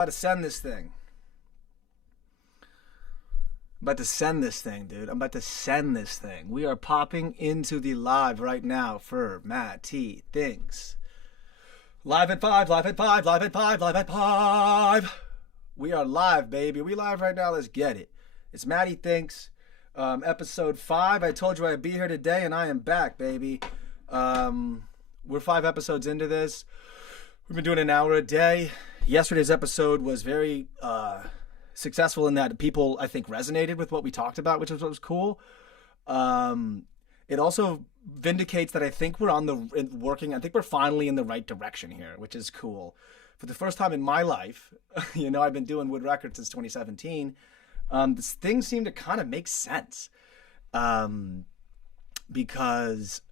About to send this thing. I'm about to send this thing, dude. I'm about to send this thing. We are popping into the live right now for MattyTHINKS. Live at 5, live at 5, live at 5, live at 5. We are live, baby. We live right now. Let's get it. It's MattyTHINKS, episode 5. I told you I'd be here today, and I am back, baby. We're 5 episodes into this. We've been doing an hour a day. Yesterday's episode was very successful in that people, I think, resonated with what we talked about, which was cool. It also vindicates that I think we're I think we're finally in the right direction here, which is cool. For the first time in my life, I've been doing Wood Records since 2017. This thing seemed to kind of make sense because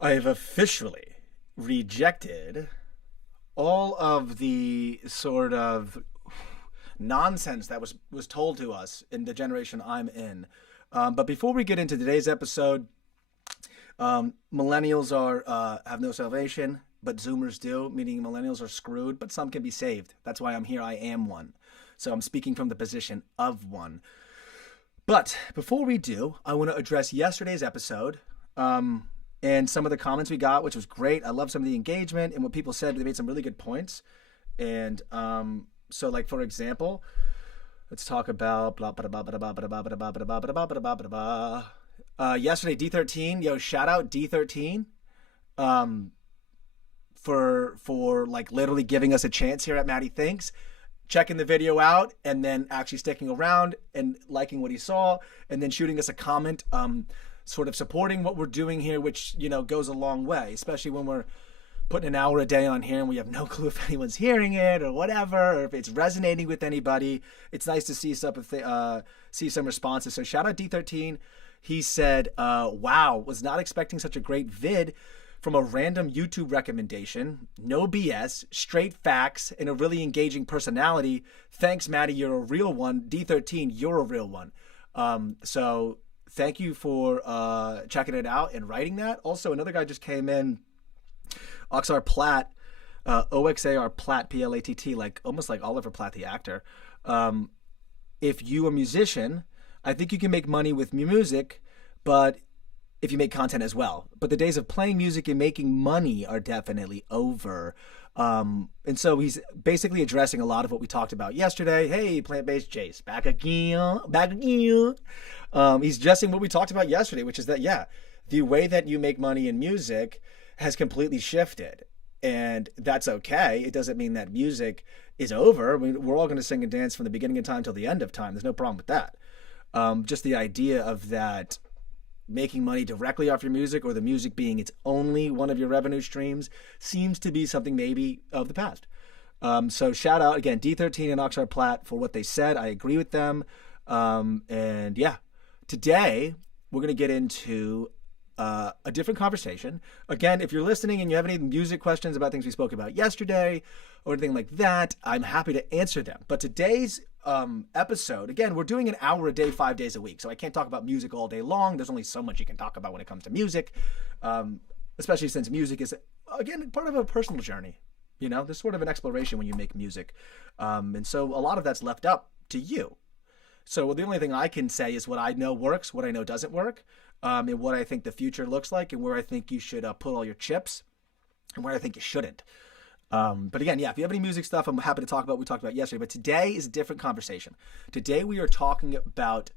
I have officially rejected all of the sort of nonsense that was told to us in the generation I'm in. But before we get into today's episode, millennials have no salvation, but Zoomers do, meaning millennials are screwed, but some can be saved. That's why I'm here. I am one. So I'm speaking from the position of one. But before we do, I want to address yesterday's episode and some of the comments we got, which was great. I love some of the engagement and what people said. They made some really good points. And so, like, for example, let's talk about yesterday, D13. Yo, shout out D13 for like literally giving us a chance here at MattyTHINKS, checking the video out and then actually sticking around and liking what he saw and then shooting us a comment, sort of supporting what we're doing here, which, goes a long way, especially when we're putting an hour a day on here and we have no clue if anyone's hearing it or whatever, or if it's resonating with anybody. It's nice to see some responses. So shout out D13. He said, wow, was not expecting such a great vid from a random YouTube recommendation. No BS, straight facts, and a really engaging personality. Thanks, Matty, you're a real one. D13, you're a real one. So thank you for checking it out and writing that. Also, another guy just came in, Oxar Platt, OXAR Platt, Platt, almost like Oliver Platt, the actor. If you are a musician, I think you can make money with music, but if you make content as well. But the days of playing music and making money are definitely over. And so he's basically addressing a lot of what we talked about yesterday. Hey, plant-based Jace, back again. He's addressing what we talked about yesterday, which is that, the way that you make money in music has completely shifted. And that's okay. It doesn't mean that music is over. I mean, we're all going to sing and dance from the beginning of time till the end of time. There's no problem with that. Just the idea of that making money directly off your music, or the music being its only one of your revenue streams, seems to be something maybe of the past. So shout out again, D13 and Oxar Platt, for what they said. I agree with them. Today we're going to get into a different conversation. Again, if you're listening and you have any music questions about things we spoke about yesterday or anything like that, I'm happy to answer them. But today's episode, again, we're doing an hour a day, 5 days a week. So I can't talk about music all day long. There's only so much you can talk about when it comes to music, especially since music is, again, part of a personal journey. There's sort of an exploration when you make music. And so a lot of that's left up to you. So the only thing I can say is what I know works, what I know doesn't work, and what I think the future looks like, and where I think you should put all your chips, and where I think you shouldn't. But again, if you have any music stuff, I'm happy to talk about what we talked about yesterday. But today is a different conversation. Today we are talking about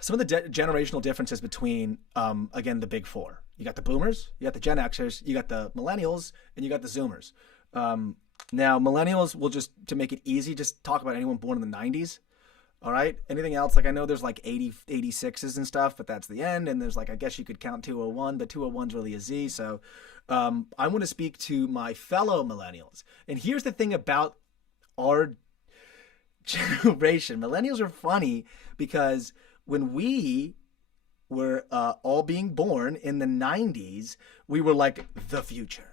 some of the generational differences between, again, the big four. You got the boomers, you got the Gen Xers, you got the millennials, and you got the Zoomers. Now, millennials, will just, to make it easy, just talk about anyone born in the 90s. All right. Anything else? Like, I know there's like 86s and stuff, but that's the end. And there's like, I guess you could count 201, but 201's really a Z. So I want to speak to my fellow millennials. And here's the thing about our generation. Millennials are funny because when we were all being born in the 90s, we were like the future.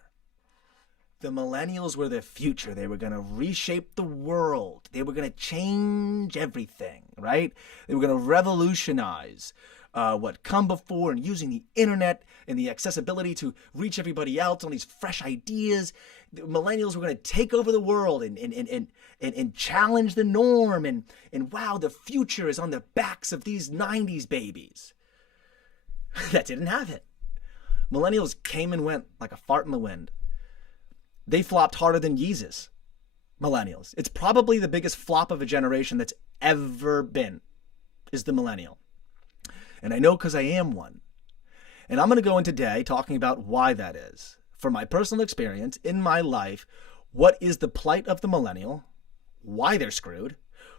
The millennials were the future. They were going to reshape the world. They were going to change everything, right? They were going to revolutionize what come before, and using the internet and the accessibility to reach everybody else on these fresh ideas the millennials were going to take over the world and challenge the norm. And wow, the future is on the backs of these 90s babies. That didn't happen. Millennials came and went like a fart in the wind. They flopped harder than Yeezus. Millennials. It's probably the biggest flop of a generation that's ever been, is the millennial. And I know because I am one. And I'm going to go in today talking about why that is. From my personal experience in my life, what is the plight of the millennial, why they're screwed,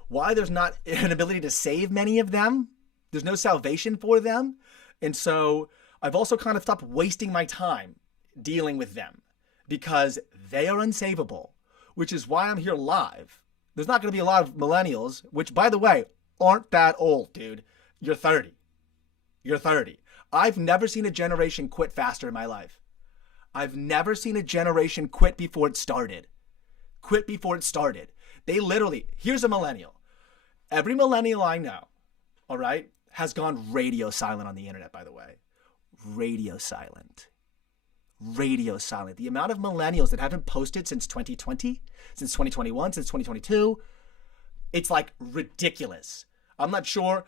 why there's not an ability to save many of them, there's no salvation for them. And so I've also kind of stopped wasting my time dealing with them because they are unsavable, which is why I'm here live. There's not going to be a lot of millennials, which, by the way, aren't that old, dude. You're 30. You're 30. I've never seen a generation quit faster in my life. I've never seen a generation quit before it started. Quit before it started. They literally, here's a millennial. Every millennial I know, all right, has gone radio silent on the internet, by the way. Radio silent. Radio silent. The amount of millennials that haven't posted since 2020, since 2021, since 2022, it's like ridiculous. I'm not sure,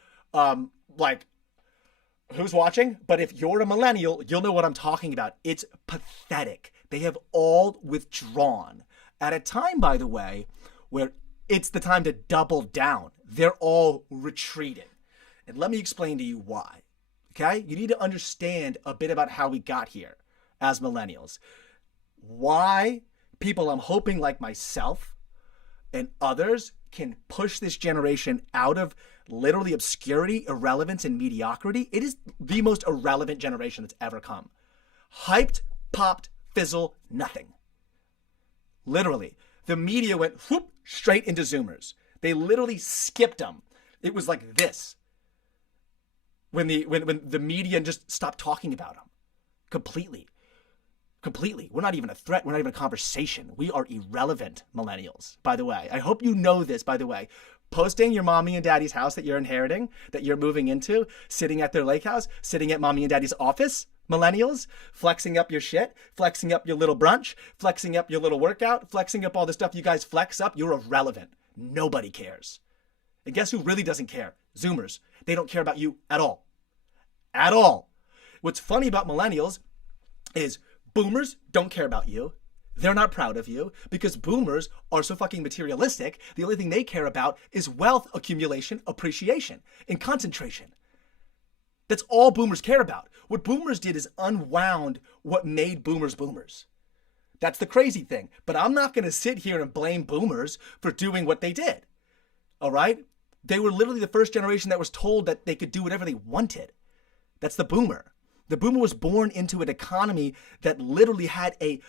who's watching, but if you're a millennial, you'll know what I'm talking about. It's pathetic. They have all withdrawn at a time, by the way, where it's the time to double down. They're all retreating. And let me explain to you why. Okay? You need to understand a bit about how we got here as millennials. Why people, I'm hoping like myself and others, can push this generation out of literally obscurity, irrelevance, and mediocrity. It is the most irrelevant generation that's ever come. Hyped, popped, fizzle, nothing. Literally. The media went whoop, straight into Zoomers. They literally skipped them. It was like this. When the media just stopped talking about them. Completely. We're not even a threat. We're not even a conversation. We are irrelevant millennials, by the way. I hope you know this, by the way. Posting your mommy and daddy's house that you're inheriting, that you're moving into, sitting at their lake house, sitting at mommy and daddy's office, millennials, flexing up your shit, flexing up your little brunch, flexing up your little workout, flexing up all the stuff you guys flex up. You're irrelevant. Nobody cares. And guess who really doesn't care? Zoomers. They don't care about you at all. At all. What's funny about millennials is boomers don't care about you. They're not proud of you because boomers are so fucking materialistic. The only thing they care about is wealth accumulation, appreciation, and concentration. That's all boomers care about. What boomers did is unwound what made boomers boomers. That's the crazy thing. But I'm not going to sit here and blame boomers for doing what they did. All right? They were literally the first generation that was told that they could do whatever they wanted. That's the boomer. The boomer was born into an economy that literally had a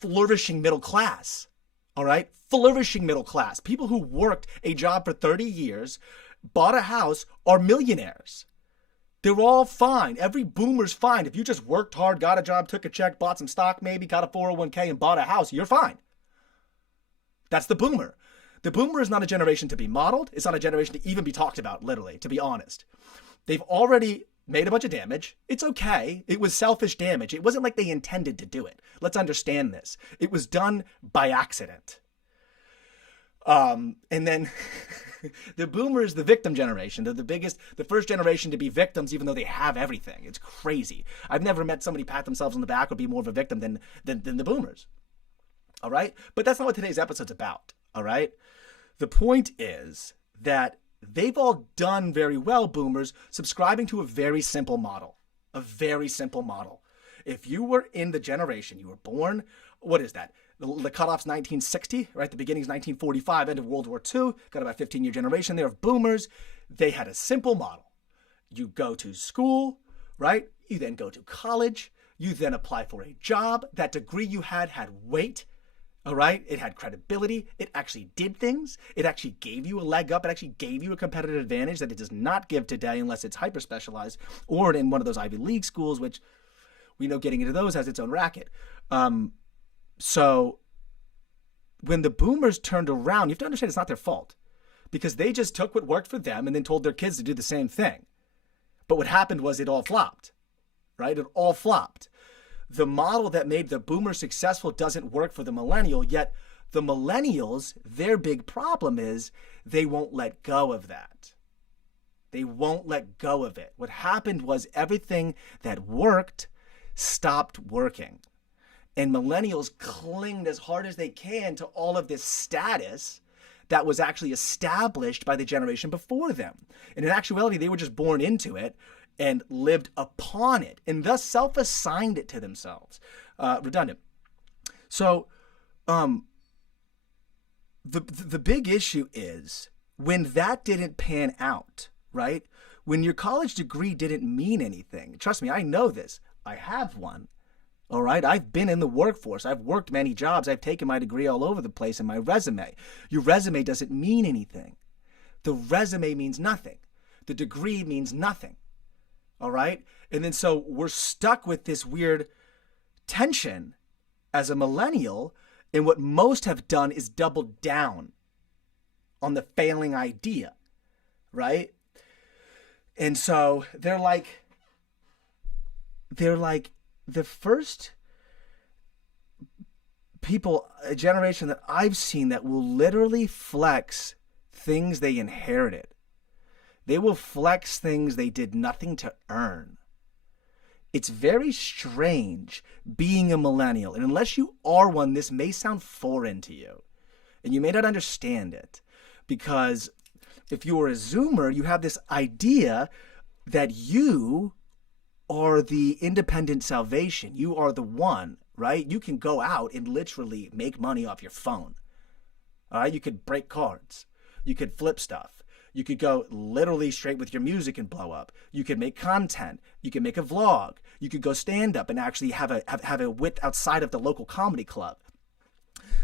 flourishing middle class. All right? Flourishing middle class. People who worked a job for 30 years, bought a house, are millionaires. They're all fine. Every boomer's fine. If you just worked hard, got a job, took a check, bought some stock maybe, got a 401k and bought a house, you're fine. That's the boomer. The boomer is not a generation to be modeled. It's not a generation to even be talked about, literally, to be honest. They've already made a bunch of damage. It's okay. It was selfish damage. It wasn't like they intended to do it. Let's understand this. It was done by accident. And then the boomers, the victim generation. They're the first generation to be victims, even though they have everything. It's crazy. I've never met somebody pat themselves on the back or be more of a victim than the boomers. All right? But that's not what today's episode's about. All right? The point is that they've all done very well, boomers, subscribing to a very simple model. A very simple model. If you were in the generation, you were born, what is that? The cutoff's 1960, right? The beginning's 1945, end of World War II. Got about a 15-year generation there of boomers. They had a simple model. You go to school, right? You then go to college. You then apply for a job. That degree you had weight. All right? It had credibility. It actually did things. It actually gave you a leg up. It actually gave you a competitive advantage that it does not give today unless it's hyper-specialized or in one of those Ivy League schools, which we know getting into those has its own racket. So when the boomers turned around, you have to understand it's not their fault because they just took what worked for them and then told their kids to do the same thing. But what happened was it all flopped, right? It all flopped. the model that made the boomer successful doesn't work for the millennial, yet the millennials, their big problem is they won't let go of that. They won't let go of it. What happened was everything that worked stopped working. And millennials clinged as hard as they can to all of this status that was actually established by the generation before them. And in actuality, they were just born into it and lived upon it, and thus self-assigned it to themselves. Redundant. So the big issue is when that didn't pan out, right? When your college degree didn't mean anything. Trust me, I know this. I have one. All right. I've been in the workforce. I've worked many jobs. I've taken my degree all over the place in my resume. Your resume doesn't mean anything. The resume means nothing. The degree means nothing. All right. And then so we're stuck with this weird tension as a millennial. And what most have done is doubled down on the failing idea. Right. And so they're like the first people, a generation that I've seen that will literally flex things they inherited. They will flex things they did nothing to earn. It's very strange being a millennial. And unless you are one, this may sound foreign to you. And you may not understand it. Because if you are a Zoomer, you have this idea that you are the independent salvation. You are the one, right? You can go out and literally make money off your phone. All right? You could break cards. You could flip stuff. You could go literally straight with your music and blow up. You could make content. You could make a vlog. You could go stand up and actually have a wit outside of the local comedy club.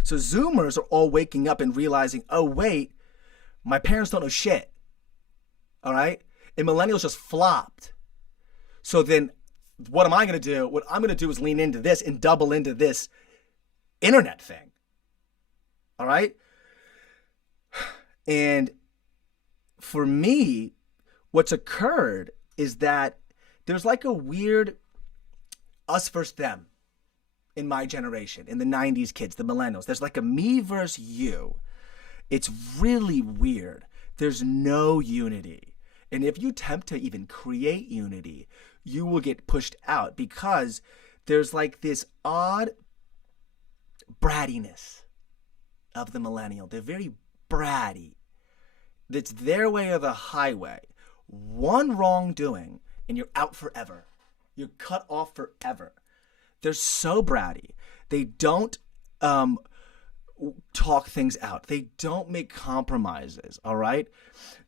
So Zoomers are all waking up and realizing, oh, wait, my parents don't know shit. All right? And millennials just flopped. So then what am I going to do? What I'm going to do is lean into this and double into this internet thing. All right? And for me, what's occurred is that there's like a weird us versus them in my generation, in the 90s kids, the millennials. There's like a me versus you. It's really weird. There's no unity. And if you attempt to even create unity, you will get pushed out because there's like this odd brattiness of the millennial. They're very bratty. It's their way or the highway. One wrongdoing and you're out forever. You're cut off forever. They're so bratty. They don't talk things out. They don't make compromises, all right?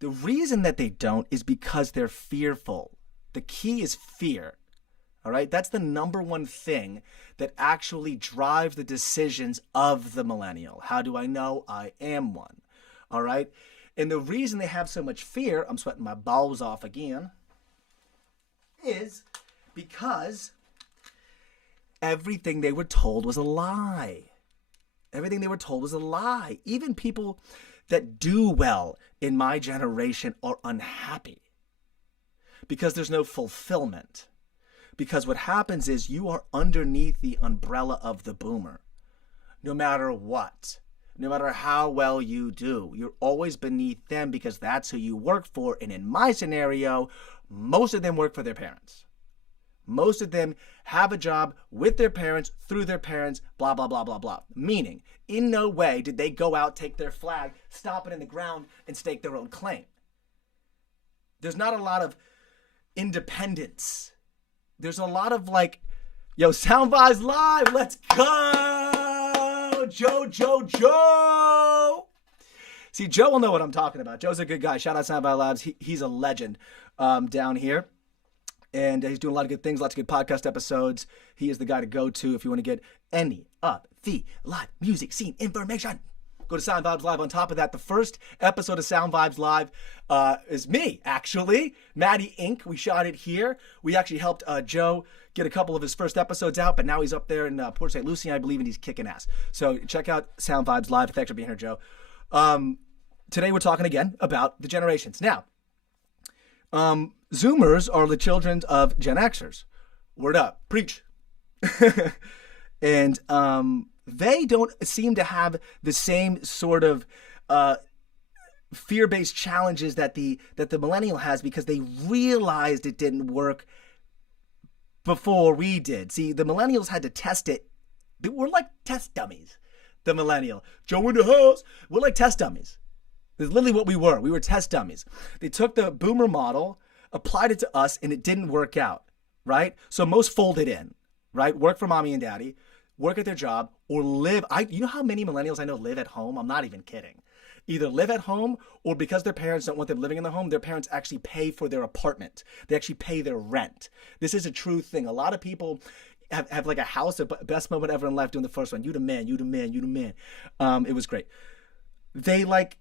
The reason that they don't is because they're fearful. The key is fear, all right? That's the number one thing that actually drives the decisions of the millennial. How do I know? I am one, all right? And the reason they have so much fear, I'm sweating my balls off again, is because everything they were told was a lie. Everything they were told was a lie. Even people that do well in my generation are unhappy because there's no fulfillment. Because what happens is you are underneath the umbrella of the boomer. No matter what, no matter how well you do, you're always beneath them because that's who you work for. And in my scenario, most of them work for their parents. Most of them have a job with their parents, through their parents, blah, blah, blah, blah, blah. Meaning, in no way did they go out, take their flag, stomp it in the ground, and stake their own claim. There's not a lot of independence. There's a lot of like, yo, Sound Vibes Live, let's go! Joe! See, Joe will know what I'm talking about. Joe's a good guy. Shout out Sound Vibes Labs. He's a legend down here. And he's doing a lot of good things, lots of good podcast episodes. He is the guy to go to if you want to get any of the live music scene information. Go to Sound Vibes Live. On top of that, the first episode of Sound Vibes Live is me, actually. MattyInk. We shot it here. We actually helped Joe get a couple of his first episodes out, but now he's up there in Port St. Lucie, I believe, and he's kicking ass. So check out Sound Vibes Live. Thanks for being here, Joe. Today we're talking again about the generations. Now, Zoomers are the children of Gen Xers. Word up. Preach. And they don't seem to have the same sort of fear-based challenges that the millennial has, because they realized it didn't work before we did. See, the millennials had to test it. We're like test dummies. The millennial, Joe in the house. We're like test dummies. That's literally what we were. We were test dummies. They took the boomer model, applied it to us, and it didn't work out, right? So most folded in, right? Work for mommy and daddy, work at their job, or live. You know how many millennials I know live at home? I'm not even kidding. Either live at home, or because their parents don't want them living in the home, their parents actually pay for their apartment. They actually pay their rent. This is a true thing. A lot of people have like a house, the best moment ever in life doing the first one. You the man, you the man, you the man. It was great. They like,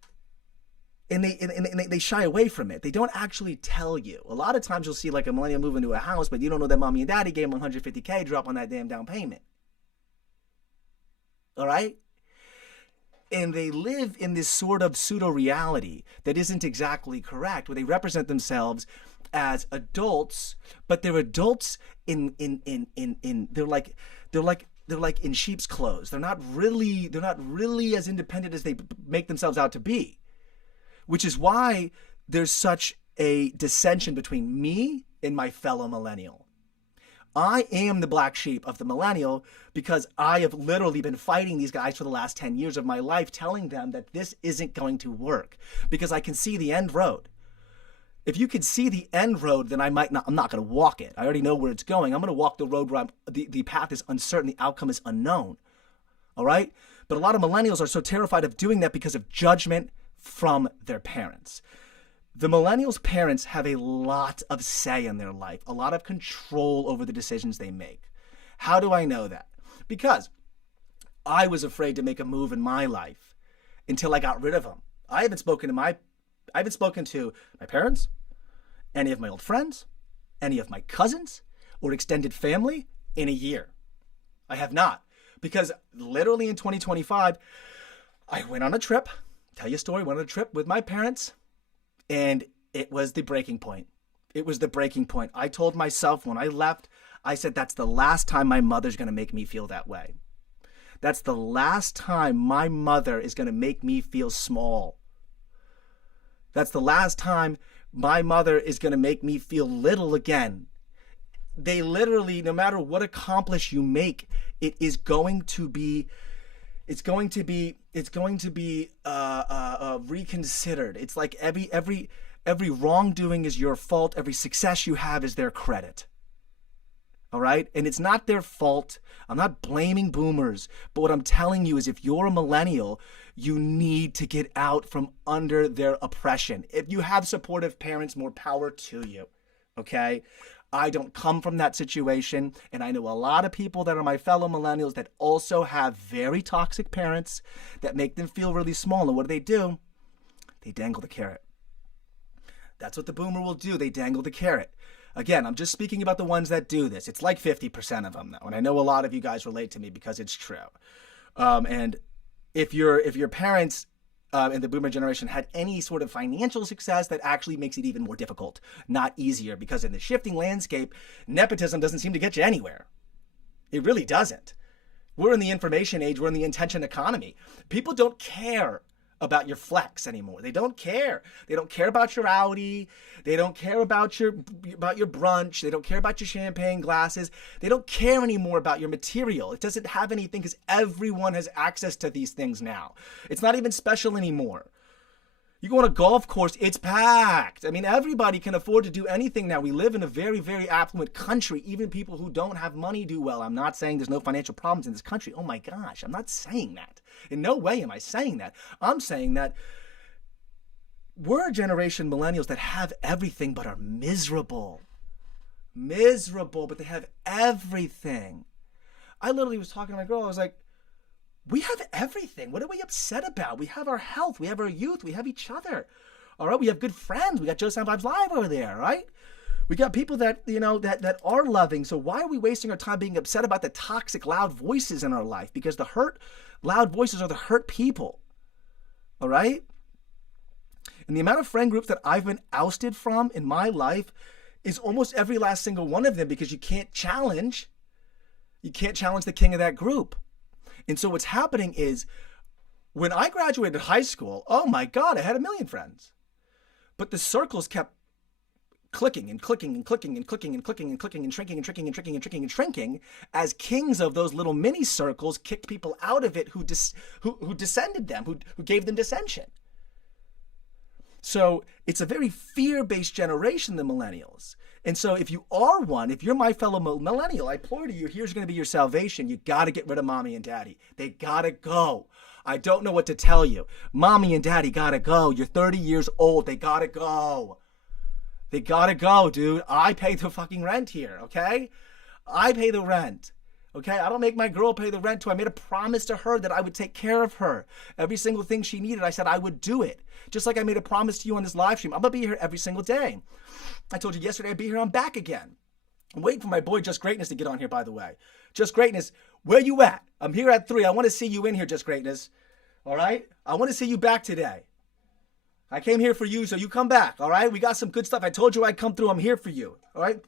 and they shy away from it. They don't actually tell you. A lot of times you'll see like a millennial move into a house, but you don't know that mommy and daddy gave them $150K drop on that damn down payment. All right? And they live in this sort of pseudo-reality that isn't exactly correct, where they represent themselves as adults, but they're adults in they're like in sheep's clothes. They're not really as independent as they make themselves out to be. Which is why there's such a dissension between me and my fellow millennial. I am the black sheep of the millennial because I have literally been fighting these guys for the last 10 years of my life, telling them that this isn't going to work because I can see the end road. If you could see the end road, then I'm not going to walk it. I already know where it's going. I'm going to walk the road where the path is uncertain, the outcome is unknown. All right? But a lot of millennials are so terrified of doing that because of judgment from their parents. The millennials' parents have a lot of say in their life, a lot of control over the decisions they make. How do I know that? Because I was afraid to make a move in my life until I got rid of them. I haven't spoken to my parents, any of my old friends, any of my cousins, or extended family in a year. I have not. Because literally in 2025, I went on a trip. Tell you a story. Went on a trip with my parents, and it was the breaking point. It was the breaking point. I told myself when I left, I said, that's the last time my mother's going to make me feel that way. That's the last time my mother is going to make me feel small. That's the last time my mother is going to make me feel little again. They literally, no matter what accomplish you make, it's going to be reconsidered. It's like every wrongdoing is your fault. Every success you have is their credit. All right? And it's not their fault. I'm not blaming boomers. But what I'm telling you is if you're a millennial, you need to get out from under their oppression. If you have supportive parents, more power to you. Okay? I don't come from that situation, and I know a lot of people that are my fellow millennials that also have very toxic parents that make them feel really small. And what do? They dangle the carrot. That's what the boomer will do. They dangle the carrot. Again, I'm just speaking about the ones that do this. It's like 50% of them, though, and I know a lot of you guys relate to me because it's true. And if your parents in the boomer generation had any sort of financial success, that actually makes it even more difficult, not easier, because in the shifting landscape, nepotism doesn't seem to get you anywhere. It really doesn't. We're in the information age. We're in the intention economy. People don't care about your flex anymore. They don't care. They don't care about your Audi. They don't care about your brunch. They don't care about your champagne glasses. They don't care anymore about your material. It doesn't have anything because everyone has access to these things now. It's not even special anymore. You go on a golf course, it's packed. I mean, everybody can afford to do anything now. We live in a very, very affluent country. Even people who don't have money do well. I'm not saying there's no financial problems in this country. Oh my gosh, I'm not saying that. In no way am I saying that. I'm saying that we're a generation, millennials, that have everything but are miserable. Miserable, but they have everything. I literally was talking to my girl. I was like, we have everything. What are we upset about? We have our health. We have our youth. We have each other. All right. We have good friends. We got Joe Sound Vibes Live over there. Right. We got people that, that are loving. So why are we wasting our time being upset about the toxic, loud voices in our life? Because the hurt, loud voices are the hurt people. All right. And the amount of friend groups that I've been ousted from in my life is almost every last single one of them, because you can't challenge You can't challenge the king of that group. And so what's happening is, when I graduated high school, oh my God, I had a million friends. But the circles kept clicking and clicking and clicking and clicking and clicking and clicking and shrinking and shrinking and shrinking and shrinking and shrinking as kings of those little mini circles kicked people out of it who descended them, who gave them dissension. So it's a very fear-based generation, the millennials. And so if you are one, if you're my fellow millennial, I implore you, here's going to be your salvation. You got to get rid of mommy and daddy. They got to go. I don't know what to tell you. Mommy and daddy got to go. You're 30 years old. They got to go. They got to go, dude. I pay the fucking rent here, okay? I pay the rent. Okay, I don't make my girl pay the rent too. I made a promise to her that I would take care of her. Every single thing she needed, I said I would do it. Just like I made a promise to you on this live stream. I'm going to be here every single day. I told you yesterday I'd be here. I'm back again. I'm waiting for my boy Just Greatness to get on here, by the way. Just Greatness, where you at? I'm here at 3. I want to see you in here, Just Greatness. All right? I want to see you back today. I came here for you, so you come back. All right? We got some good stuff. I told you I'd come through. I'm here for you. All right?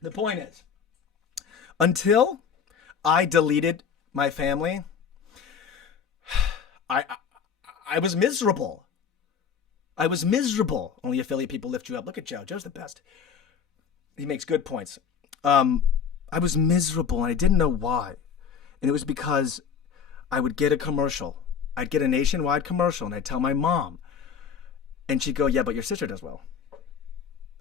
The point is, until I deleted my family, I was miserable. I was miserable. Only affiliate people lift you up. Look at Joe. Joe's the best. He makes good points. I was miserable, and I didn't know why. And it was because I would get a commercial. I'd get a nationwide commercial, and I'd tell my mom. And she'd go, yeah, but your sister does well.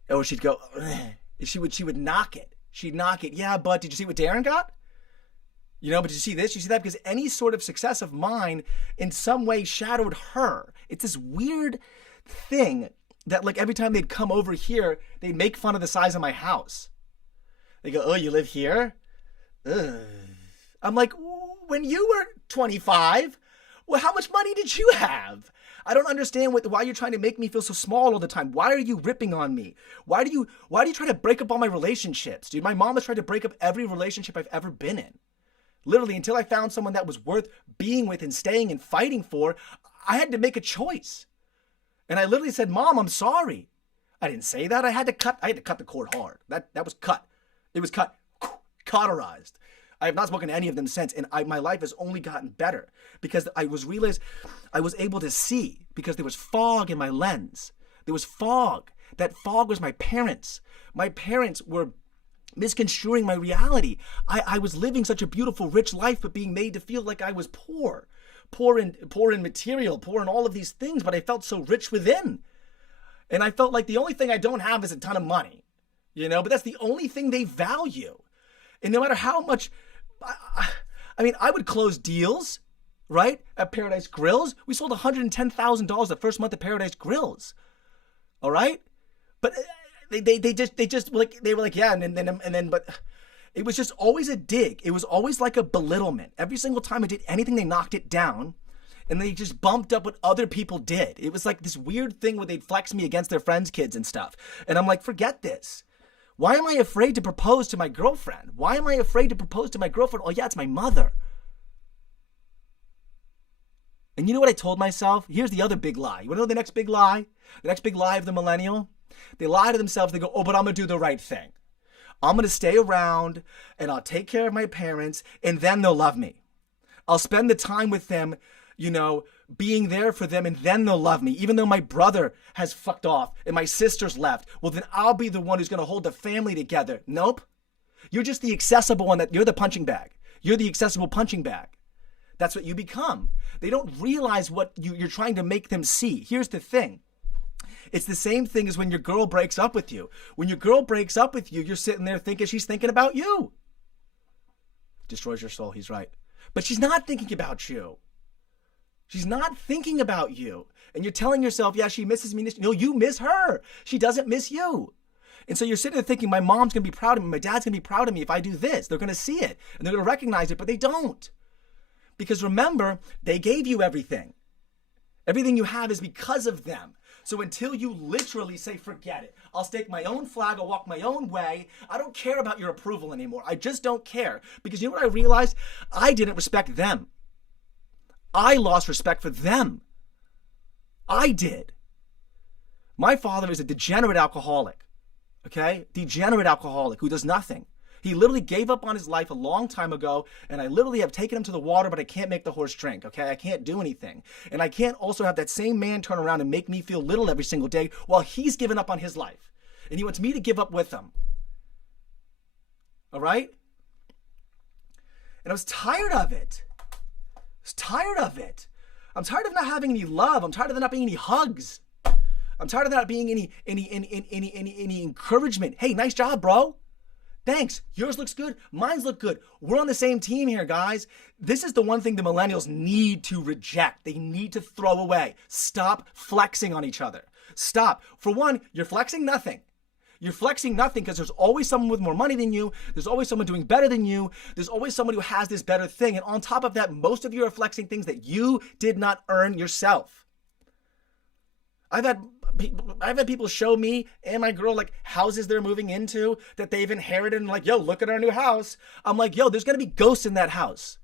Or she'd go, ugh. She would knock it. She'd knock it. Yeah, but did you see what Darren got? You know, but did you see this? You see that? Because any sort of success of mine in some way shadowed her. It's this weird thing that, like, every time they'd come over here, they'd make fun of the size of my house. They go, oh, you live here? Ugh. I'm like, when you were 25, well, how much money did you have? I don't understand why you're trying to make me feel so small all the time. Why are you ripping on me? Why do you try to break up all my relationships, dude? My mom has tried to break up every relationship I've ever been in. Literally, until I found someone that was worth being with and staying and fighting for, I had to make a choice. And I literally said, Mom, I'm sorry. I didn't say that. I had to cut the cord hard. That was cut. It was cut, cauterized. I have not spoken to any of them since, and my life has only gotten better because I was able to see, because there was fog in my lens. There was fog. That fog was my parents. My parents were misconstruing my reality. I was living such a beautiful, rich life, but being made to feel like I was poor in material, poor in all of these things, but I felt so rich within. And I felt like the only thing I don't have is a ton of money, but that's the only thing they value. And no matter how much, I would close deals, right? At Paradise Grills. We sold $110,000 the first month at Paradise Grills. All right? But they were like, yeah, and then, but it was just always a dig. It was always like a belittlement. Every single time I did anything, they knocked it down, and they just bumped up what other people did. It was like this weird thing where they'd flex me against their friends' kids and stuff. And I'm like, forget this. Why am I afraid to propose to my girlfriend? Why am I afraid to propose to my girlfriend? Oh yeah, it's my mother. And you know what I told myself? Here's the other big lie. You want to know the next big lie? The next big lie of the millennial? They lie to themselves. They go, oh, but I'm going to do the right thing. I'm going to stay around, and I'll take care of my parents, and then they'll love me. I'll spend the time with them, being there for them, and then they'll love me. Even though my brother has fucked off and my sister's left, well, then I'll be the one who's going to hold the family together. Nope. You're just the accessible one. You're the punching bag. You're the accessible punching bag. That's what you become. They don't realize what you're trying to make them see. Here's the thing. It's the same thing as when your girl breaks up with you. When your girl breaks up with you, you're sitting there thinking she's thinking about you. Destroys your soul. He's right. But she's not thinking about you. She's not thinking about you. And you're telling yourself, yeah, she misses me. No, you miss her. She doesn't miss you. And so you're sitting there thinking, my mom's going to be proud of me. My dad's going to be proud of me if I do this. They're going to see it. And they're going to recognize it, but they don't. Because remember, they gave you everything. Everything you have is because of them. So until you literally say, forget it, I'll stake my own flag, I'll walk my own way, I don't care about your approval anymore. I just don't care. Because you know what I realized? I didn't respect them. I lost respect for them. I did. My father is a degenerate alcoholic, okay? Degenerate alcoholic who does nothing. He literally gave up on his life a long time ago, and I literally have taken him to the water, but I can't make the horse drink, okay? I can't do anything. And I can't also have that same man turn around and make me feel little every single day while he's given up on his life. And he wants me to give up with him. All right? And I was tired of it. I'm tired of not having any love. I'm tired of there not being any hugs. I'm tired of there not being any encouragement. Hey, nice job, bro. Thanks. Yours looks good. Mine's look good. We're on the same team here, guys. This is the one thing the millennials need to reject. They need to throw away. Stop flexing on each other. Stop. For one, you're flexing nothing. You're flexing nothing because there's always someone with more money than you. There's always someone doing better than you. There's always someone who has this better thing. And on top of that, most of you are flexing things that you did not earn yourself. I've had people show me and my girl like houses they're moving into that they've inherited and like, yo, look at our new house. I'm like, yo, there's going to be ghosts in that house.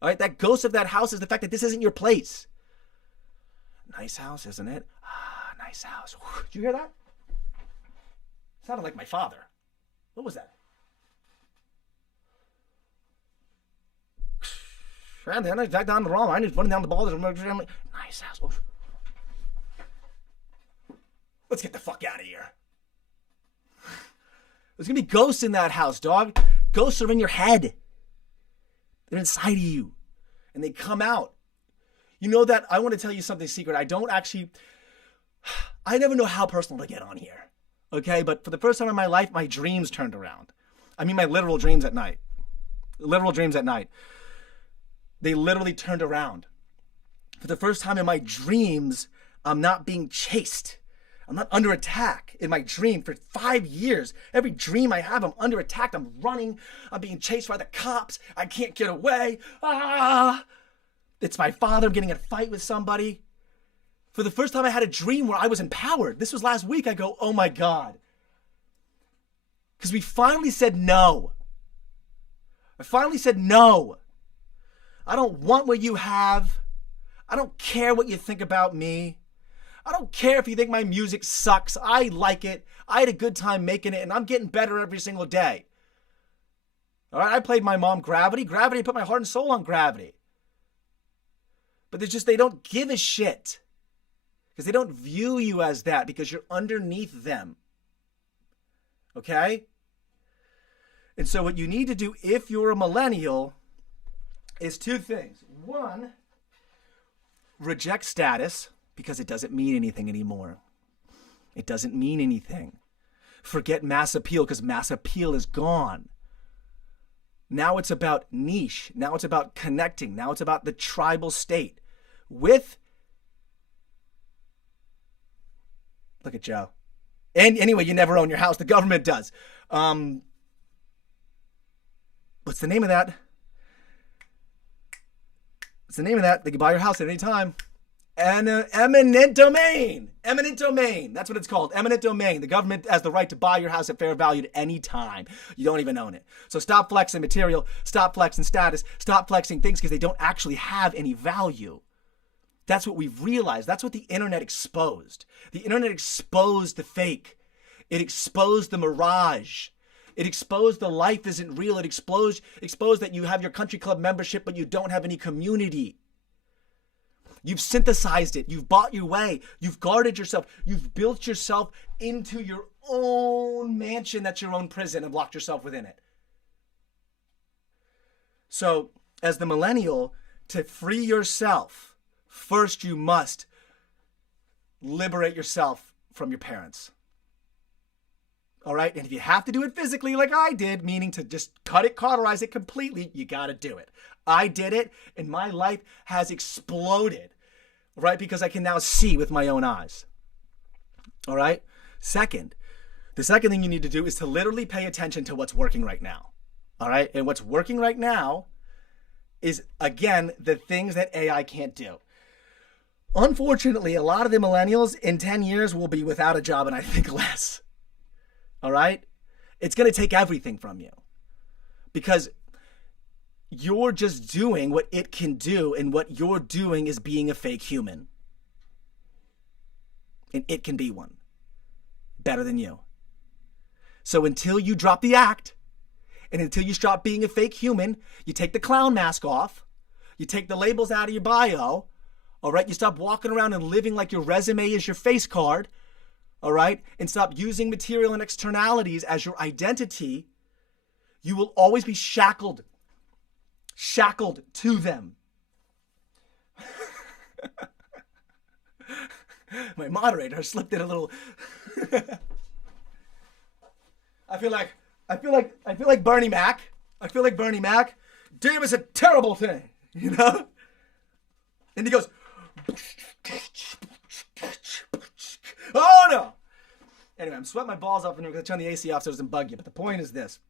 All right, that ghost of that house is the fact that this isn't your place. Nice house, isn't it? Ah, nice house. Did you hear that? Sounded like my father. What was that? I back down the wrong. I just running down the ball. Nice house. Let's get the fuck out of here. There's gonna be ghosts in that house, dog. Ghosts are in your head. They're inside of you. And they come out. You know that I want to tell you something secret. I never know how personal to get on here. Okay, but for the first time in my life, my dreams turned around. I mean, my literal dreams at night. They literally turned around. For the first time in my dreams, I'm not being chased. I'm not under attack in my dream for 5 years. Every dream I have, I'm under attack. I'm running. I'm being chased by the cops. I can't get away. It's my father. I'm getting in a fight with somebody. For the first time, I had a dream where I was empowered. This was last week. I go, oh my God. Because we finally said no. I finally said no. I don't want what you have. I don't care what you think about me. I don't care if you think my music sucks. I like it. I had a good time making it, and I'm getting better every single day. All right, I played my mom Gravity. I put my heart and soul on Gravity. But they don't give a shit. Because they don't view you as that because you're underneath them. Okay? And so what you need to do if you're a millennial is 2 things. 1, reject status because it doesn't mean anything anymore. It doesn't mean anything. Forget mass appeal because mass appeal is gone. Now it's about niche. Now it's about connecting. Now it's about the tribal state with. Look at Joe. And anyway, you never own your house. The government does. What's the name of that? They can buy your house at any time. Eminent domain. That's what it's called. Eminent domain. The government has the right to buy your house at fair value at any time. You don't even own it. So stop flexing material. Stop flexing status. Stop flexing things because they don't actually have any value. That's what we've realized. That's what the internet exposed. The internet exposed the fake. It exposed the mirage. It exposed the life isn't real. It exposed that you have your country club membership, but you don't have any community. You've synthesized it. You've bought your way. You've guarded yourself. You've built yourself into your own mansion that's your own prison and locked yourself within it. So as the millennial, to free yourself, first you must liberate yourself from your parents. All right? And if you have to do it physically like I did, meaning to just cauterize it completely, you got to do it. I did it, and my life has exploded, right? Because I can now see with my own eyes. All right? The second thing you need to do is to literally pay attention to what's working right now. All right? And what's working right now is, again, the things that AI can't do. Unfortunately, a lot of the millennials in 10 years will be without a job, and I think less. All right? It's going to take everything from you because you're just doing what it can do, and what you're doing is being a fake human. And it can be one better than you. So until you drop the act, And until you stop being a fake human, you take the clown mask off, you take the labels out of your bio, all right? You stop walking around and living like your resume is your face card, all right? And stop using material and externalities as your identity. You will always be shackled to them. My moderator slipped in a little. I feel like Bernie Mac. I feel like Bernie Mac. Damn, it's a terrible thing, you know? And he goes, oh no. Anyway, I'm sweating my balls off and we're going to turn the AC off so it doesn't bug you. But the point is this.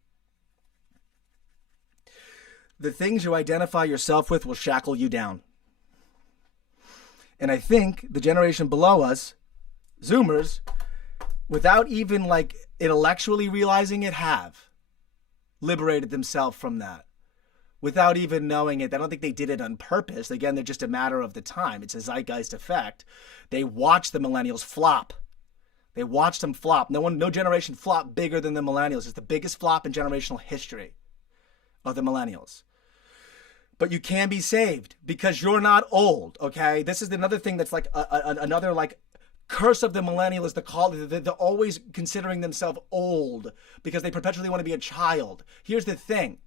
The things you identify yourself with will shackle you down. And I think the generation below us, Zoomers, without even like intellectually realizing it, have liberated themselves from that. Without even knowing it. I don't think they did it on purpose. Again, they're just a matter of the time. It's a zeitgeist effect. They watched the millennials flop. They watched them flop. No generation flopped bigger than the millennials. It's the biggest flop in generational history of the millennials. But you can be saved because you're not old, okay? This is another thing that's like another like curse of the millennial is they're always considering themselves old because they perpetually want to be a child. Here's the thing.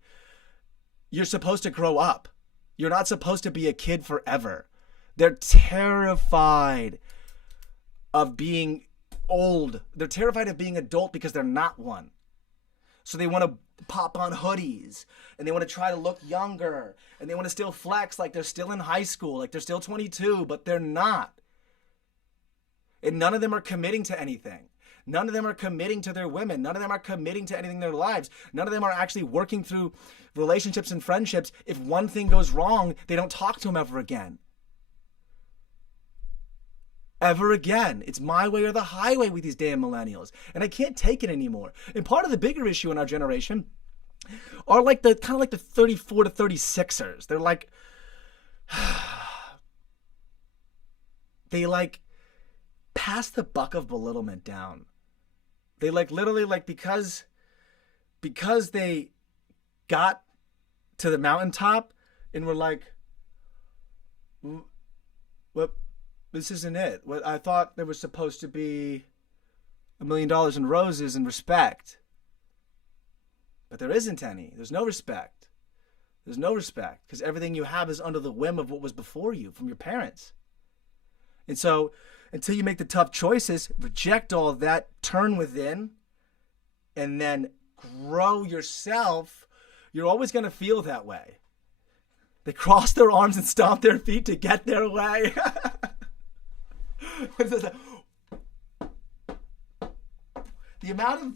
You're supposed to grow up. You're not supposed to be a kid forever. They're terrified of being old. They're terrified of being adult because they're not one. So they want to pop on hoodies and they want to try to look younger and they want to still flex like they're still in high school, like they're still 22, but they're not. And none of them are committing to anything. None of them are committing to their women. None of them are committing to anything in their lives. None of them are actually working through relationships and friendships. If one thing goes wrong, they don't talk to them ever again. Ever again. It's my way or the highway with these damn millennials. And I can't take it anymore. And part of the bigger issue in our generation are like the kind of like the 34 to 36ers. They're like, they like pass the buck of belittlement down. They like literally like because they got to the mountaintop and were like, what? This isn't it. What I thought there was supposed to be $1 million in roses and respect. But there isn't any. There's no respect. There's no respect because everything you have is under the whim of what was before you from your parents. And so until you make the tough choices, reject all that, turn within, and then grow yourself, you're always going to feel that way. They cross their arms and stomp their feet to get their way. The amount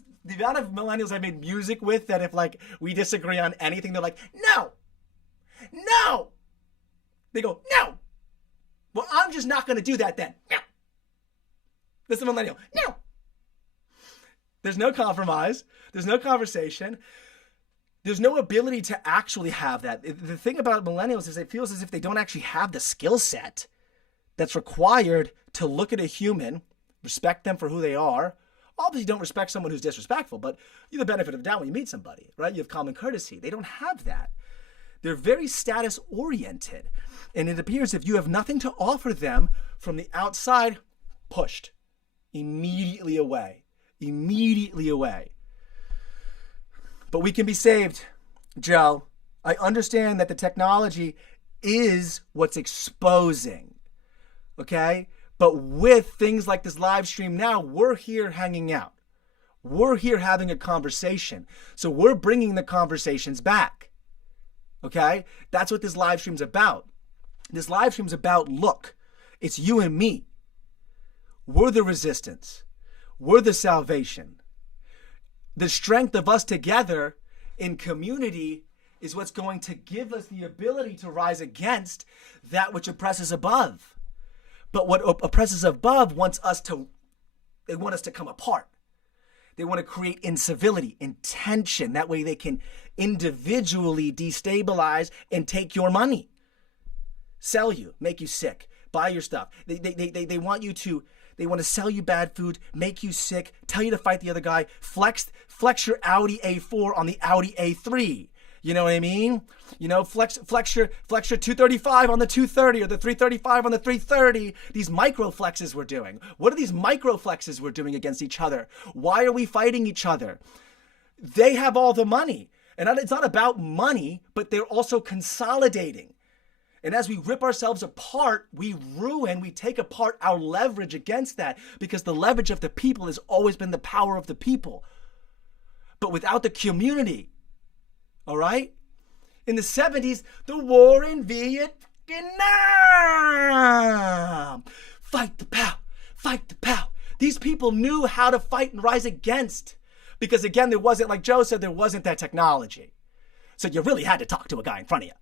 of millennials I made music with that if like we disagree on anything, they're like, no. They go, no. Well, I'm just not going to do that then. No. This is a millennial. No. There's no compromise. There's no conversation. There's no ability to actually have that. The thing about millennials is it feels as if they don't actually have the skill set that's required to look at a human, respect them for who they are. Obviously, don't respect someone who's disrespectful, but you have the benefit of the doubt when you meet somebody, right? You have common courtesy. They don't have that. They're very status-oriented. And it appears if you have nothing to offer them from the outside, pushed. Immediately away. Immediately away. But we can be saved, Joe. I understand that the technology is what's exposing. Okay? But with things like this live stream now, we're here hanging out. We're here having a conversation. So we're bringing the conversations back. Okay? That's what this live stream's about. This live stream's about, look, it's you and me. We're the resistance. We're the salvation. The strength of us together in community is what's going to give us the ability to rise against that which oppresses above. But what oppresses above they want us to come apart. They want to create incivility and tension. That way they can individually destabilize and take your money. Sell you, make you sick, buy your stuff. They want you to, they want to sell you bad food, make you sick, tell you to fight the other guy, flex your Audi A4 on the Audi A3. You know what I mean? You know, flex your 235 on the 230 or the 335 on the 330. These micro flexes we're doing. What are these micro flexes we're doing against each other? Why are we fighting each other? They have all the money. And it's not about money, but they're also consolidating. And as we rip ourselves apart, we take apart our leverage against that, because the leverage of the people has always been the power of the people. But without the community, all right? In the 70s, the war in Vietnam. Fight the pow, fight the pow. These people knew how to fight and rise against. Because again, there wasn't, like Joe said, there wasn't that technology. So you really had to talk to a guy in front of you.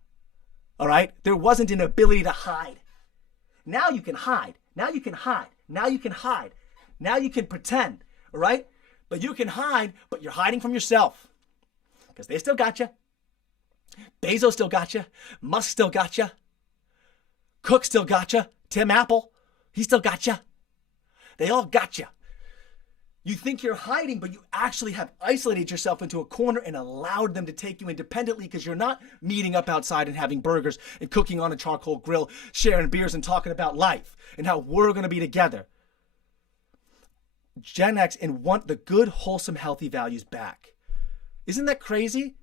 All right? There wasn't an ability to hide. Now you can hide. Now you can hide. Now you can hide. Now you can pretend. All right? But you can hide, but you're hiding from yourself. Because they still got you. Bezos still got you. Musk still got you. Cook still got you. Tim Apple, he still got you. They all got you. You think you're hiding, but you actually have isolated yourself into a corner and allowed them to take you independently, because you're not meeting up outside and having burgers and cooking on a charcoal grill, sharing beers and talking about life and how we're going to be together. Gen X and want the good, wholesome, healthy values back. Isn't that crazy?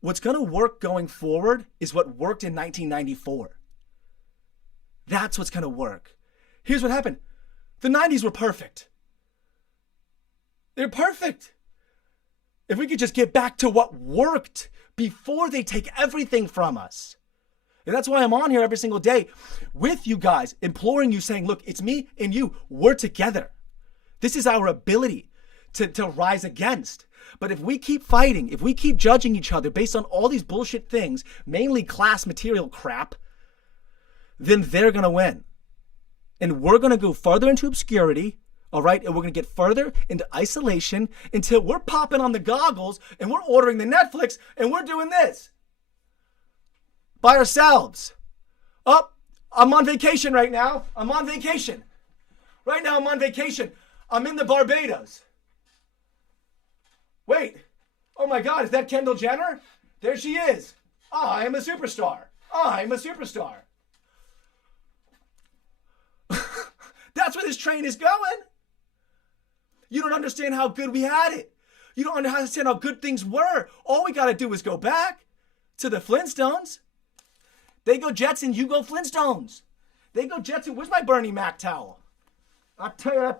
What's going to work going forward is what worked in 1994. That's what's going to work. Here's what happened. The 90s were perfect. They're perfect. If we could just get back to what worked before they take everything from us. And that's why I'm on here every single day with you guys, imploring you, saying, look, it's me and you. We're together. This is our ability to rise against. But if we keep fighting, if we keep judging each other based on all these bullshit things, mainly class material crap, then they're going to win. And we're going to go further into obscurity, all right? And we're going to get further into isolation until we're popping on the goggles and we're ordering the Netflix and we're doing this by ourselves. Oh, I'm on vacation right now. I'm on vacation. Right now I'm on vacation. I'm in the Barbados. Wait. Oh my God, is that Kendall Jenner? There she is. Oh, I am a superstar. Oh, I'm a superstar. That's where this train is going. You don't understand how good we had it. You don't understand how good things were. All we got to do is go back to the Flintstones. They go Jetson, you go Flintstones. They go Jetson. Where's my Bernie Mac towel? I'll tell you.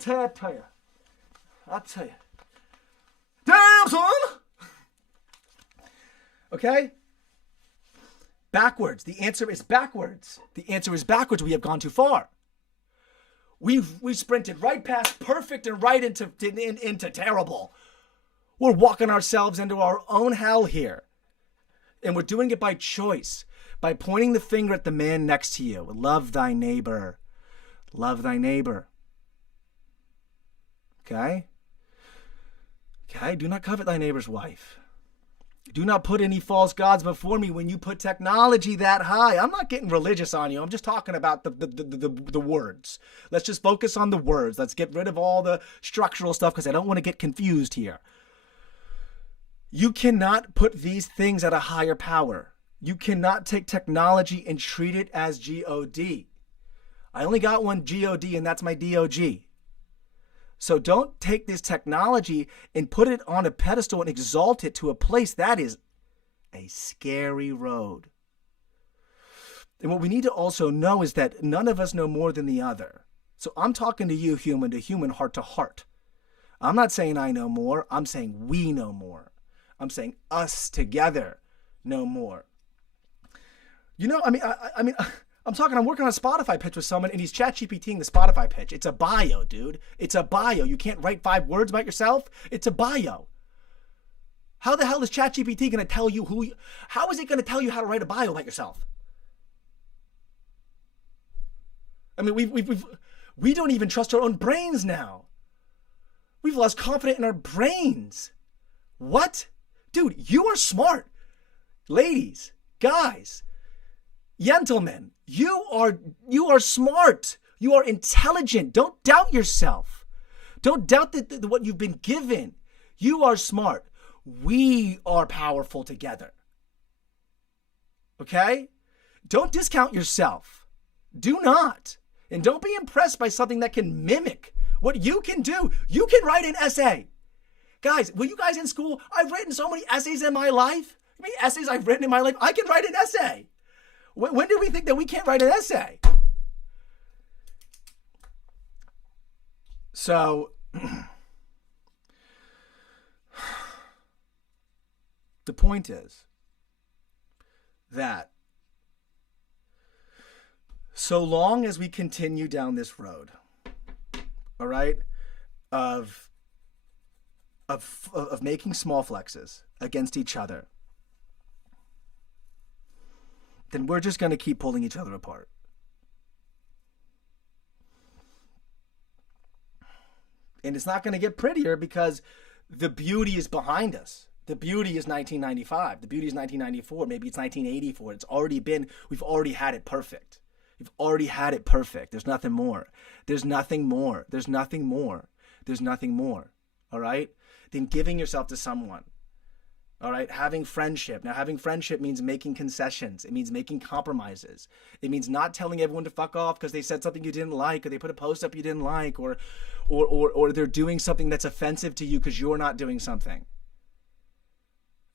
Damn, son! Okay? Backwards. The answer is backwards. The answer is backwards. We have gone too far. We sprinted right past perfect and right into terrible. We're walking ourselves into our own hell here. And we're doing it by choice. By pointing the finger at the man next to you. Love thy neighbor. Love thy neighbor. Okay? Okay? Do not covet thy neighbor's wife. Do not put any false gods before me when you put technology that high. I'm not getting religious on you. I'm just talking about the words. Let's just focus on the words. Let's get rid of all the structural stuff because I don't want to get confused here. You cannot put these things at a higher power. You cannot take technology and treat it as G-O-D. I only got one G-O-D, and that's my D-O-G. So don't take this technology and put it on a pedestal and exalt it to a place that is a scary road. And what we need to also know is that none of us know more than the other. So I'm talking to you, human to human, heart to heart. I'm not saying I know more. I'm saying we know more. I'm saying us together know more. You know, I'm working on a Spotify pitch with someone and he's ChatGPTing the Spotify pitch. It's a bio, dude. It's a bio. You can't write 5 words about yourself. It's a bio. How the hell is ChatGPT going to tell you how is it going to tell you how to write a bio about yourself? I mean, we don't even trust our own brains now. We've lost confidence in our brains. What? Dude, you are smart. Ladies, guys, Gentlemen, you are smart. You are intelligent. Don't doubt yourself. Don't doubt what you've been given. You are smart. We are powerful together. Okay? Don't discount yourself. Do not. And don't be impressed by something that can mimic what you can do. You can write an essay. Guys, were you guys in school? I've written so many essays in my life. How many essays I've written in my life? I can write an essay. When do we think that we can't write an essay? So, the point is that so long as we continue down this road, all right, of making small flexes against each other, then we're just going to keep pulling each other apart. And it's not going to get prettier because the beauty is behind us. The beauty is 1995. The beauty is 1994. Maybe it's 1984. We've already had it perfect. We've already had it perfect. There's nothing more. There's nothing more. There's nothing more. There's nothing more. All right? Than giving yourself to someone. All right? Having friendship. Now, having friendship means making concessions. It means making compromises. It means not telling everyone to fuck off because they said something you didn't like, or they put a post up you didn't like, or they're doing something that's offensive to you because you're not doing something.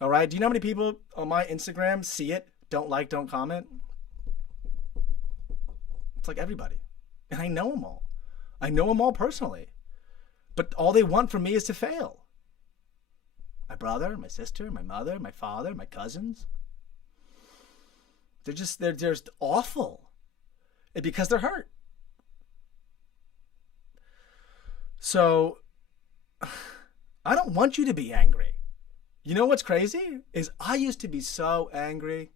All right? Do you know how many people on my Instagram see it, don't like, don't comment? It's like everybody. And I know them all. I know them all personally. But all they want from me is to fail. My brother, my sister, my mother, my father, my cousins. They're just awful. And because they're hurt. So, I don't want you to be angry. You know what's crazy? Is I used to be so angry.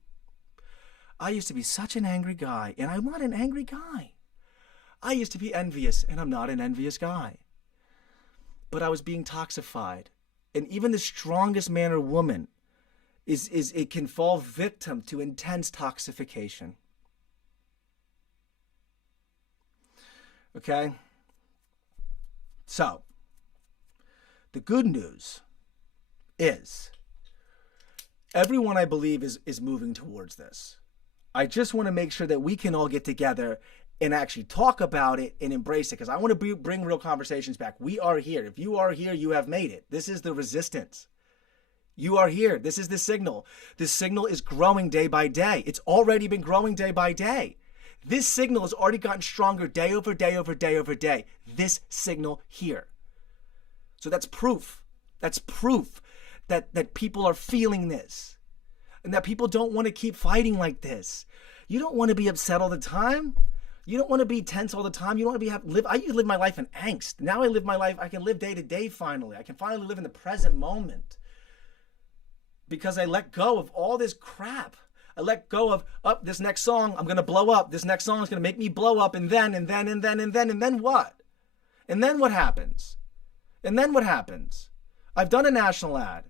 I used to be such an angry guy, and I'm not an angry guy. I used to be envious, and I'm not an envious guy. But I was being toxified. And even the strongest man or woman it can fall victim to intense toxification. Okay? So, the good news is everyone, I believe, is moving towards this. I just want to make sure that we can all get together and actually talk about it and embrace it, because I want to bring real conversations back. We are here. If you are here, you have made it. This is the resistance. You are here. This is the signal. This signal is growing day by day. It's already been growing day by day. This signal has already gotten stronger day over day over day over day. This signal here. So that's proof. That's proof that people are feeling this. And that people don't want to keep fighting like this. You don't want to be upset all the time. You don't want to be tense all the time. You don't want to I used to live my life in angst. Now I live my life, I can live day to day finally. I can finally live in the present moment. Because I let go of all this crap. I let go of, this next song, I'm going to blow up. This next song is going to make me blow up. And then what? And then what happens? And then what happens? I've done a national ad.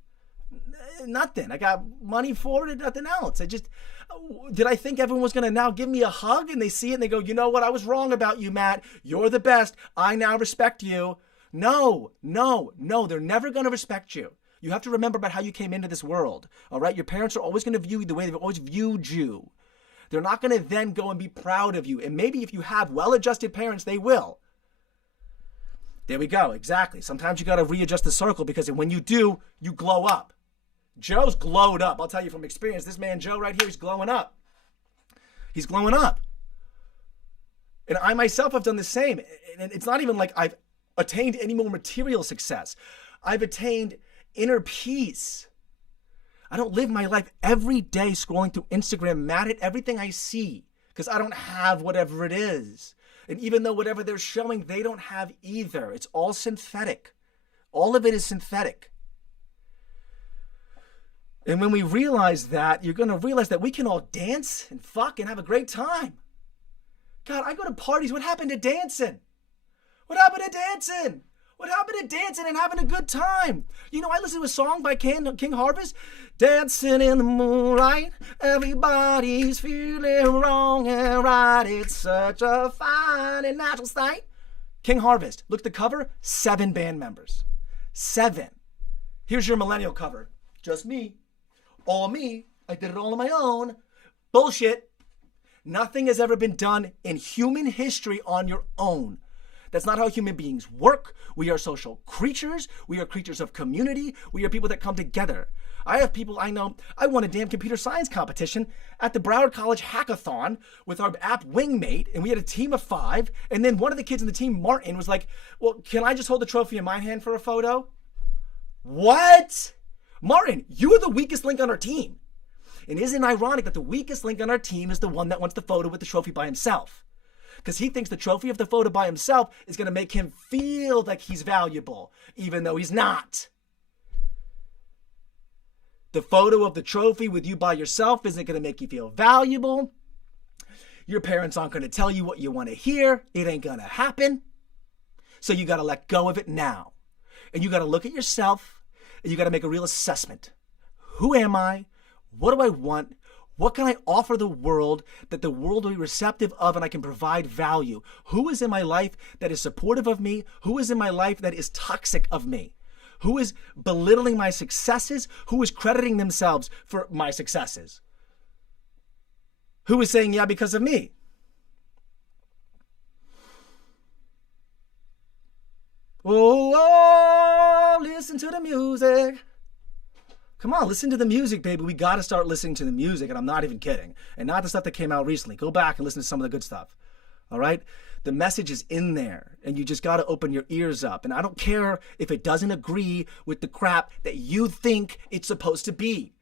Nothing. I got money for it, nothing else. Did I think everyone was going to now give me a hug and they see it and they go, you know what? I was wrong about you, Matt. You're the best. I now respect you. No. They're never going to respect you. You have to remember about how you came into this world. All right? Your parents are always going to view you the way they've always viewed you. They're not going to then go and be proud of you. And maybe if you have well-adjusted parents, they will. There we go. Exactly. Sometimes you got to readjust the circle, because when you do, you glow up. Joe's glowed up. I'll tell you from experience, this man Joe right here, he's glowing up. He's glowing up. And I myself have done the same. And it's not even like I've attained any more material success. I've attained inner peace. I don't live my life every day scrolling through Instagram, mad at everything I see, because I don't have whatever it is. And even though whatever they're showing, they don't have either. It's all synthetic. All of it is synthetic. And when we realize that, you're going to realize that we can all dance and fuck and have a great time. God, I go to parties. What happened to dancing? What happened to dancing? What happened to dancing and having a good time? You know, I listened to a song by King Harvest. Dancing in the moonlight, everybody's feeling wrong and right. It's such a fine and natural sight. King Harvest. Look at the cover. 7 band members. 7. Here's your millennial cover. Just me. All me. I did it all on my own. Bullshit. Nothing has ever been done in human history on your own. That's not how human beings work. We are social creatures. We are creatures of community. We are people that come together. I have people I know. I won a damn computer science competition at the Broward College hackathon with our app Wingmate, and we had a team of 5. And then one of the kids in the team, Martin, was like, well, can I just hold the trophy in my hand for a photo? What? Martin, you are the weakest link on our team. And isn't it ironic that the weakest link on our team is the one that wants the photo with the trophy by himself? Because he thinks the trophy of the photo by himself is going to make him feel like he's valuable, even though he's not. The photo of the trophy with you by yourself isn't going to make you feel valuable. Your parents aren't going to tell you what you want to hear. It ain't going to happen. So you got to let go of it now. And you got to look at yourself, and you got to make a real assessment. Who am I? What do I want? What can I offer the world that the world will be receptive of and I can provide value? Who is in my life that is supportive of me? Who is in my life that is toxic of me? Who is belittling my successes? Who is crediting themselves for my successes? Who is saying, yeah, because of me? Oh, listen to the music. Come on, listen to the music, baby. We got to start listening to the music, and I'm not even kidding. And not the stuff that came out recently. Go back and listen to some of the good stuff, all right? The message is in there, and you just got to open your ears up. And I don't care if it doesn't agree with the crap that you think it's supposed to be.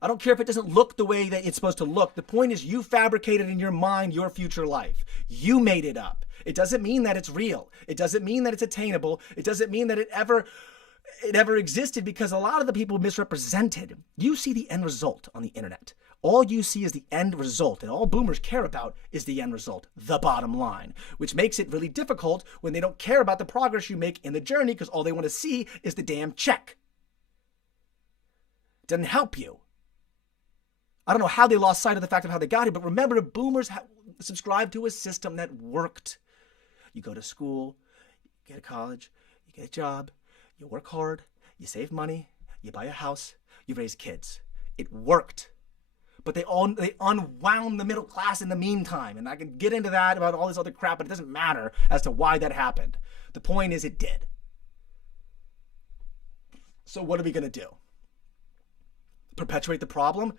I don't care if it doesn't look the way that it's supposed to look. The point is you fabricated in your mind your future life. You made it up. It doesn't mean that it's real. It doesn't mean that it's attainable. It doesn't mean that it ever existed, because a lot of the people misrepresented. You see the end result on the internet. All you see is the end result, and all boomers care about is the end result, the bottom line, which makes it really difficult when they don't care about the progress you make in the journey, because all they want to see is the damn check. It doesn't help you. I don't know how they lost sight of the fact of how they got here, but remember, the boomers subscribed to a system that worked. You go to school, you get a college, you get a job, you work hard, you save money, you buy a house, you raise kids. It worked. But they unwound the middle class in the meantime. And I can get into that about all this other crap, but it doesn't matter as to why that happened. The point is it did. So what are we going to do? Perpetuate the problem?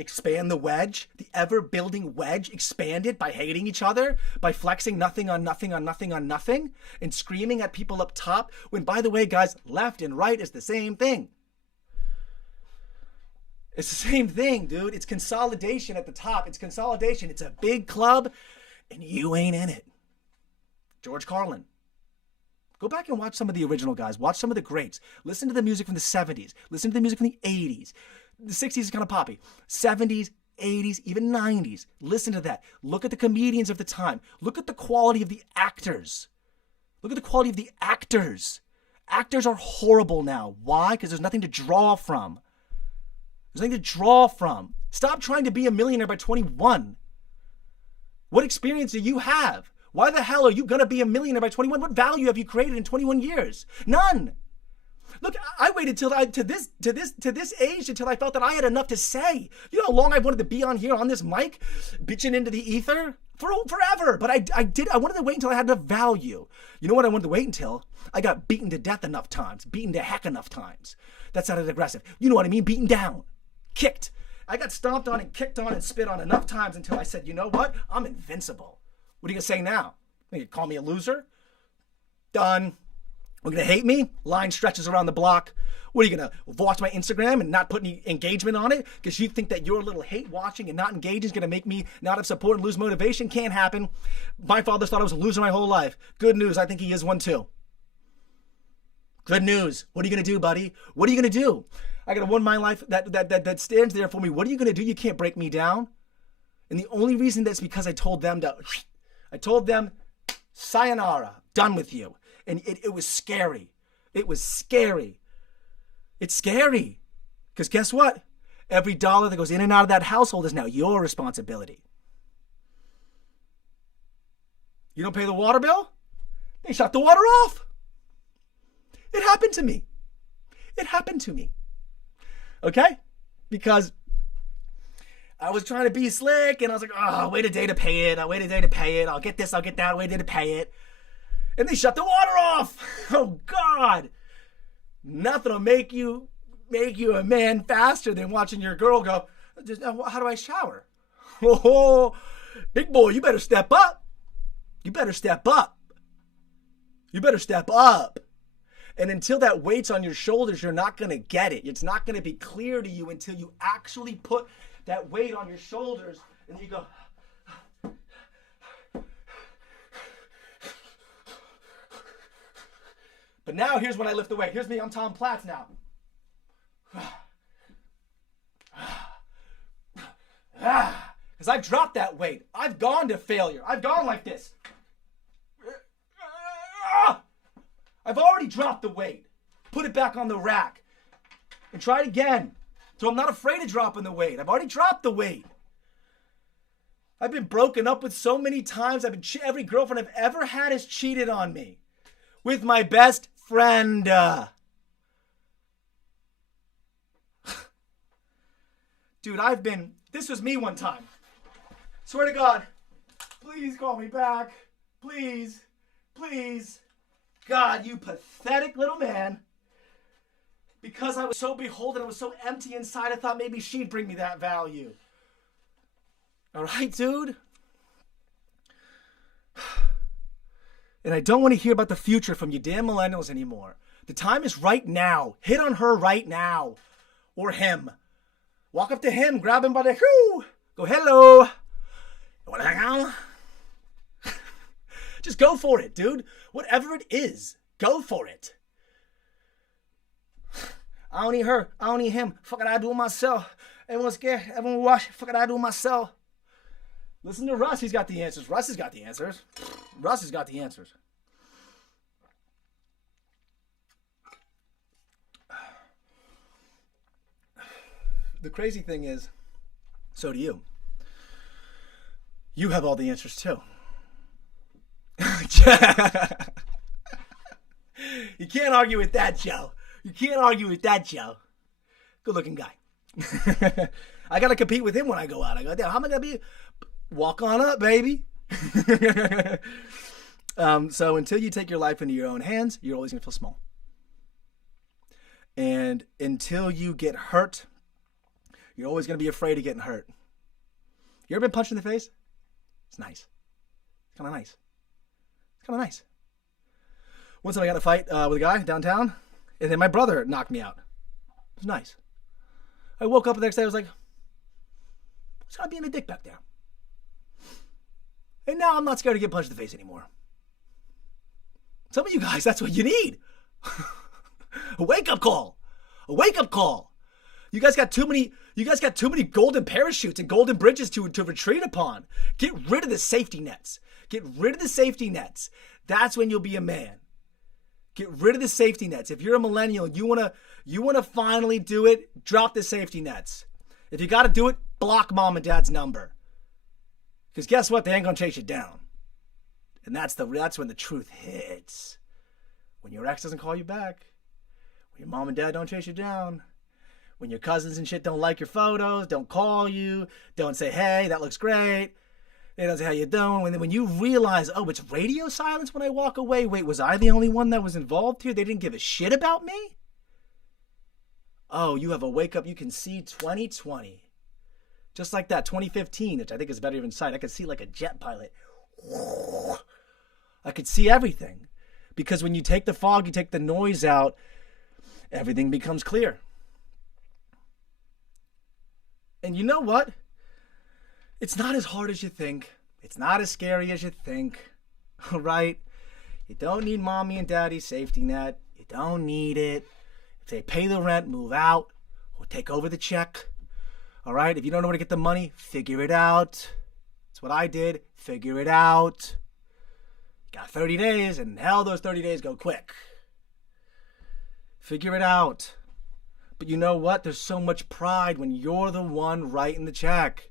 Expand the wedge? The ever-building wedge expanded by hating each other? By flexing nothing on nothing on nothing on nothing? And screaming at people up top? When, by the way, guys, left and right is the same thing. It's the same thing, dude. It's consolidation at the top. It's consolidation. It's a big club, and you ain't in it. George Carlin. Go back and watch some of the original guys. Watch some of the greats. Listen to the music from the 70s. Listen to the music from the 80s. The 60s is kind of poppy. 70s, 80s, even 90s. Listen to that. Look at the comedians of the time. Look at the quality of the actors. Look at the quality of the actors. Actors are horrible now. Why? Because there's nothing to draw from. There's nothing to draw from. Stop trying to be a millionaire by 21. What experience do you have? Why the hell are you going to be a millionaire by 21? What value have you created in 21 years? None. Look, I waited to this age until I felt that I had enough to say. You know how long I wanted to be on here on this mic, bitching into the ether? Forever. But I wanted to wait until I had enough value. You know what I wanted to wait until? I got beaten to death enough times, beaten to heck enough times. That sounded aggressive. You know what I mean? Beaten down, kicked. I got stomped on and kicked on and spit on enough times until I said, you know what? I'm invincible. What are you going to say now? You call me a loser? Done. We're going to hate me? Line stretches around the block. What are you going to watch my Instagram and not put any engagement on it? Because you think that your little hate watching and not engaging is going to make me not have support and lose motivation? Can't happen. My father thought I was a loser my whole life. Good news. I think he is one too. Good news. What are you going to do, buddy? What are you going to do? I got one in my life that stands there for me. What are you going to do? You can't break me down. And the only reason that's because I told them, sayonara, done with you. And it was scary. It was scary. It's scary. Because guess what? Every dollar that goes in and out of that household is now your responsibility. You don't pay the water bill? They shut the water off. It happened to me. It happened to me. Okay? Because I was trying to be slick, and I was like, oh, I'll wait a day to pay it. I'll wait a day to pay it. I'll get this, I'll get that. I'll wait a day to pay it. And they shut the water off. Oh, God. Nothing will make you a man faster than watching your girl go, how do I shower? Oh, big boy, you better step up. You better step up. You better step up. And until that weight's on your shoulders, you're not going to get it. It's not going to be clear to you until you actually put that weight on your shoulders and you go. But now here's when I lift the weight. Here's me, I'm Tom Platz now. Because I've dropped that weight. I've gone to failure. I've gone like this. I've already dropped the weight. Put it back on the rack. And try it again. So I'm not afraid of dropping the weight. I've already dropped the weight. I've been broken up with so many times. Every girlfriend I've ever had has cheated on me. With my best friend. Dude, this was me one time. Swear to God, please call me back. Please, please. God, you pathetic little man. Because I was so beholden, I was so empty inside, I thought maybe she'd bring me that value. All right, dude? And I don't want to hear about the future from you damn millennials anymore. The time is right now. Hit on her right now. Or him. Walk up to him, grab him by the whoo, go, hello. You want to hang out? Just go for it, dude. Whatever it is, go for it. I don't need her. I don't need him. Fuck it, I do it myself. Everyone's scared. Everyone watch. Fuck it, I do it myself. Listen to Russ. He's got the answers. Russ has got the answers. Russ has got the answers. The crazy thing is, so do you. You have all the answers too. You can't argue with that, Joe. You can't argue with that, Joe. Good looking guy. I got to compete with him when I go out. I go, damn, how am I going to be? Walk on up, baby. So until you take your life into your own hands, you're always going to feel small. And until you get hurt, you're always going to be afraid of getting hurt. You ever been punched in the face? It's nice. It's kind of nice. It's kind of nice. One time I got in a fight with a guy downtown, and then my brother knocked me out. It was nice. I woke up the next day, I was like, what's going to be in the dick back there? And now I'm not scared to get punched in the face anymore. Some of you guys, that's what you need. A wake-up call. A wake-up call. You guys got too many golden parachutes and golden bridges to retreat upon. Get rid of the safety nets. Get rid of the safety nets. That's when you'll be a man. Get rid of the safety nets. If you're a millennial and you wanna finally do it, drop the safety nets. If you gotta do it, block mom and dad's number. Because guess what? They ain't gonna chase you down. And that's when the truth hits. When your ex doesn't call you back. When your mom and dad don't chase you down. When your cousins and shit don't like your photos, don't call you, don't say, hey, that looks great. They don't say, how you doing? When you realize, oh, it's radio silence when I walk away. Wait, was I the only one that was involved here? They didn't give a shit about me? Oh, you have a wake up. You can see 2020. Just like that, 2015, which I think is better even sight. I could see like a jet pilot. I could see everything. Because when you take the fog, you take the noise out, everything becomes clear. And you know what? It's not as hard as you think. It's not as scary as you think. All right? You don't need mommy and daddy's safety net. You don't need it. If they pay the rent, move out or take over the check. All right? If you don't know where to get the money, figure it out. That's what I did. Figure it out. You Got 30 days, and hell, those 30 days go quick. Figure it out. But you know what? There's so much pride when you're the one writing the check.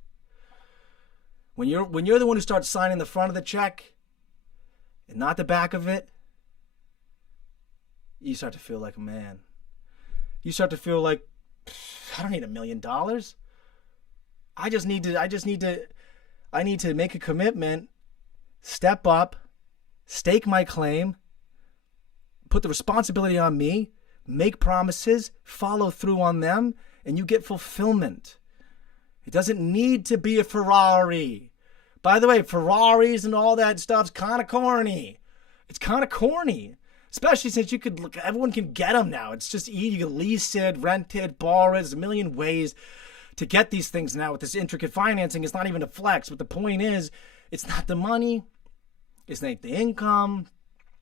When you're the one who starts signing the front of the check and not the back of it, you start to feel like a man. You start to feel like, I don't need $1 million. I need to make a commitment, step up, stake my claim, put the responsibility on me, make promises, follow through on them, and you get fulfillment. It doesn't need to be a Ferrari. By the way, Ferraris and all that stuff's kind of corny. It's kind of corny. Especially since everyone can get them now. It's just easy. You can lease it, rent it, borrow it. There's a million ways to get these things now with this intricate financing. It's not even a flex. But the point is, it's not the money. It's not the income.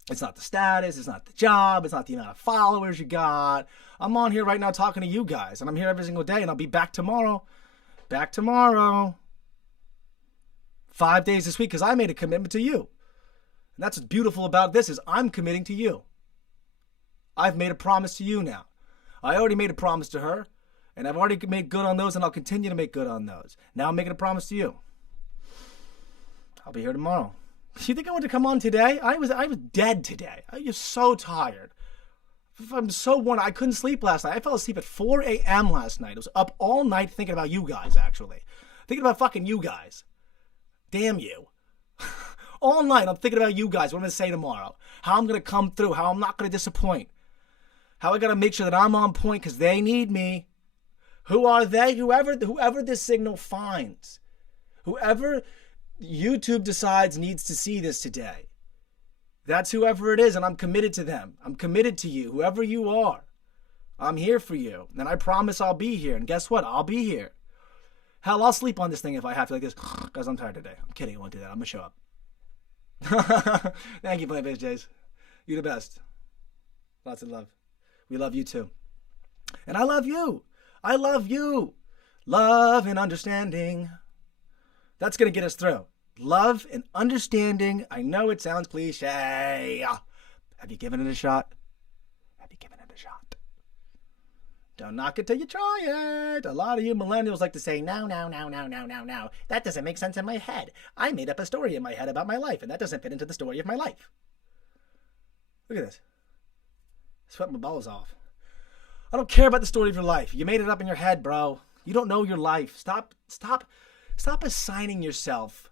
It's not the status. It's not the job. It's not the amount of followers you got. I'm on here right now talking to you guys. And I'm here every single day. And I'll be back tomorrow. Back tomorrow. 5 days this week because I made a commitment to you. And that's what's beautiful about this is I'm committing to you. I've made a promise to you now. I already made a promise to her, and I've already made good on those, and I'll continue to make good on those. Now I'm making a promise to you. I'll be here tomorrow. You think I want to come on today? I was dead today. I was so tired. I'm so worn. I couldn't sleep last night. I fell asleep at 4 a.m. last night. I was up all night thinking about you guys, actually. Thinking about fucking you guys. Damn you. All night, I'm thinking about you guys, what I'm going to say tomorrow. How I'm going to come through. How I'm not going to disappoint. How I got to make sure that I'm on point because they need me. Who are they? Whoever this signal finds. Whoever YouTube decides needs to see this today. That's whoever it is, and I'm committed to them. I'm committed to you, whoever you are. I'm here for you, and I promise I'll be here. And guess what? I'll be here. Hell, I'll sleep on this thing if I have to like this because I'm tired today. I'm kidding. I won't do that. I'm going to show up. Thank you, Plant-Based Jays. You're the best. Lots of love. We love you too. And I love you. I love you. Love and understanding. That's going to get us through. Love and understanding. I know it sounds cliche. Have you given it a shot? Have you given it a shot? Don't knock it till you try it. A lot of you millennials like to say, no. That doesn't make sense in my head. I made up a story in my head about my life, and that doesn't fit into the story of my life. Look at this. Sweat my balls off. I don't care about the story of your life. You made it up in your head, bro. You don't know your life. Stop assigning yourself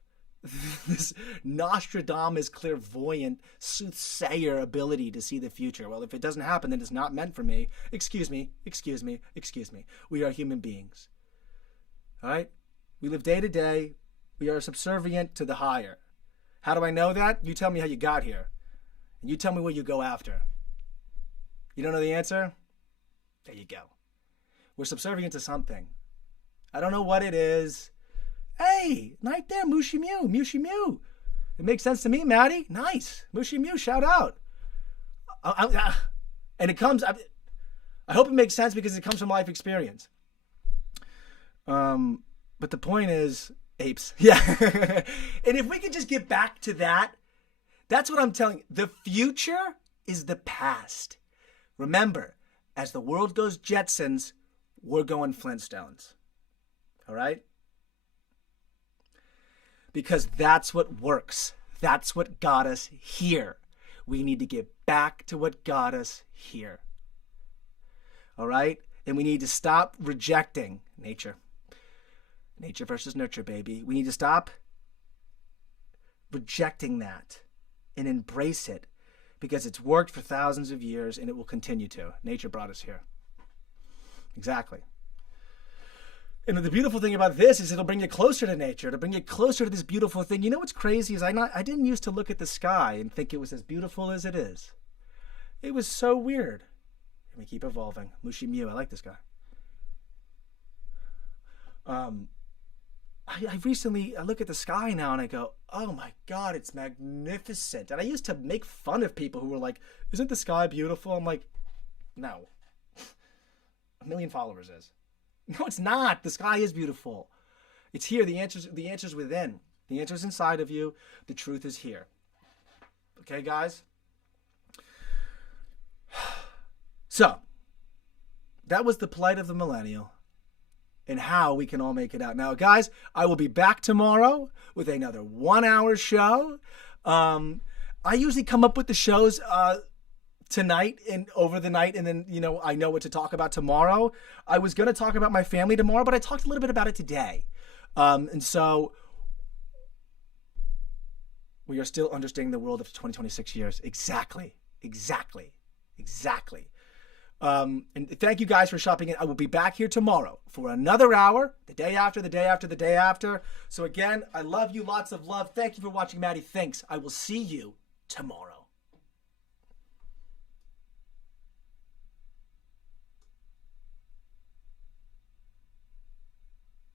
this Nostradamus clairvoyant soothsayer ability to see the future. Well, if it doesn't happen, then it's not meant for me. Excuse me. We are human beings. All right? We live day to day. We are subservient to the higher. How do I know that? You tell me how you got here. And you tell me what you go after. You don't know the answer? There you go. We're subservient to something. I don't know what it is. Hey, right there, Mushy Mew. It makes sense to me, Matty. Nice. Mushy Mew, shout out. And it comes, I hope it makes sense because it comes from life experience. But the point is, apes. Yeah. And if we could just get back to that, that's what I'm telling you. The future is the past. Remember, as the world goes Jetsons, we're going Flintstones. All right? Because that's what works. That's what got us here. We need to get back to what got us here. All right? And we need to stop rejecting nature. Nature versus nurture, baby. We need to stop rejecting that and embrace it because it's worked for thousands of years and it will continue to. Nature brought us here. Exactly. And the beautiful thing about this is it'll bring you closer to nature. It'll bring you closer to this beautiful thing. You know what's crazy is I didn't used to look at the sky and think it was as beautiful as it is. It was so weird. And we keep evolving. Mushy Mew, I like this guy. I recently look at the sky now and I go, oh my God, it's magnificent. And I used to make fun of people who were like, isn't the sky beautiful? I'm like, no. 1 million followers is. No, it's not. The sky is beautiful. It's here. The answer's within. The answer's inside of you. The truth is here. Okay, guys? So, that was the plight of the millennial and how we can all make it out. Now, guys, I will be back tomorrow with another 1-hour show. I usually come up with the shows tonight and over the night, and then, I know what to talk about tomorrow. I was going to talk about my family tomorrow, but I talked a little bit about it today. And so we are still understanding the world of 2026 years. Exactly. And thank you guys for shopping in. I will be back here tomorrow for another hour, the day after, the day after, the day after. So again, I love you. Lots of love. Thank you for watching Matty Thinks. I will see you tomorrow.